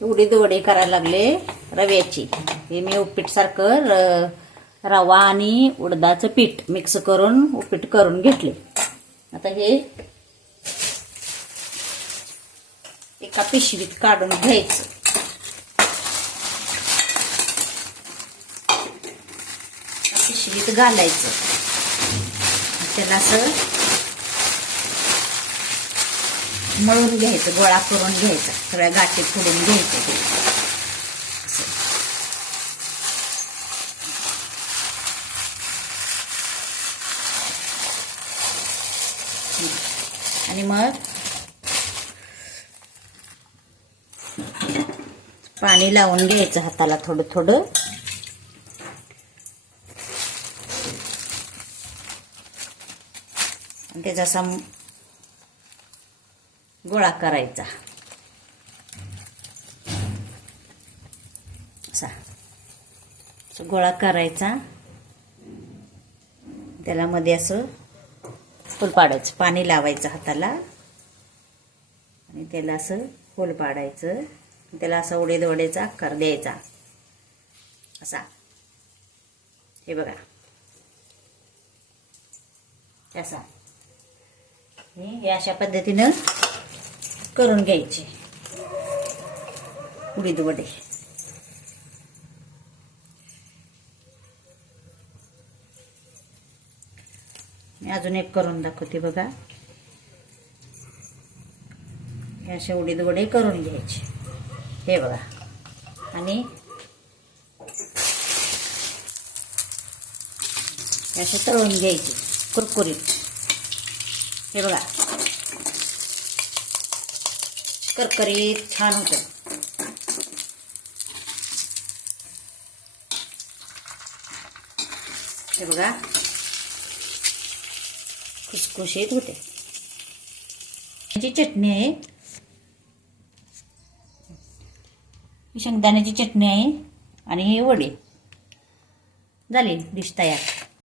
उडीद वडे करायला लागले रव्याची. हे मी उपीट सारखं रवा आणि उडदाचं पीठ मिक्स करून उपीट करून घेतले. आता हे एका पिशवीत काढून घ्यायचं. पिशवीत घालायचं. त्याला असं मळून घ्यायचं, गोळा करून घ्यायचा, सगळ्या गाठी फोडून घ्यायचं. आणि मग पाणी लावून घ्यायचं हाताला थोडं थोडं. आणि त्याचा असा गोळा करायचा असा गोळा करायचा. त्याला मध्ये असं होल पाडायचं, पाणी लावायचं हाताला आणि त्याला असं होल पाडायचं. त्याला असा उडीद वड्याचा आकार द्यायचा असा. हे बघा असा. हे अशा पद्धतीनं करून घ्यायचे उडीद वडे. मी अजून एक करून दाखवते बघा. हे असे उडीद वडे करून घ्यायचे. हे बघा. आणि असे तळून घ्यायचे कुरकुरीत. हे बघा करकरीत छान होतं. हे बघा खुसखुशीत होते. चटणी आहे, शेंगदाण्याची चटणी आहे आणि हे वडे झाले. डिश तयार.